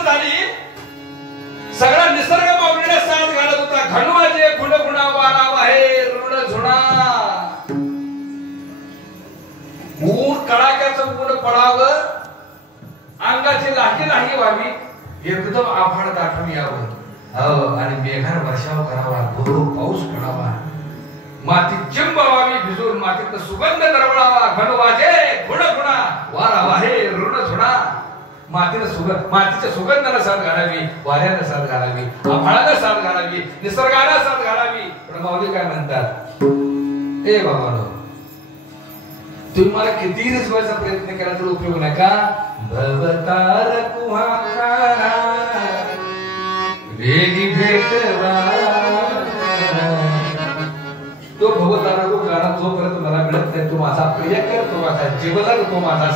कसं झाली, सगळा निसर्ग माऊलीला साथ घालत होता. घनवाजे गुणगुणा वारा बाहेर ऋण झुणा. ऊन कडाक्याचं ऊन पडावं, अंगाची लाही लाही व्हावी, एकदम आभाळ दाटून यावं आणि मेघार वर्षाव करावा, भुरभुर पाऊस पडावा, माती चिंब व्हावी, भिजून मातीत सुगंध दरवळावा. घनवाजे गुणगुणा वारा बाहेर ऋण झुणा. मातीच्या सुगंधाला साथ घालावी, वाऱ्याला साथ घालावी, आभाळाला साथ घालावी, निसर्गाला साथ घालावी. पण माऊली काय म्हणतात, ए बाबानो, तुम्ही मला कितीही रिझवायचा प्रयत्न केला तर उपयोग नका. भवतार कुहारा वेगी भेटवा. तो भवतारा तो गाणं जोपर्यंत मला मिळत नाही, तो माझा प्रियकर, तो माझा जीवलग, तो माझा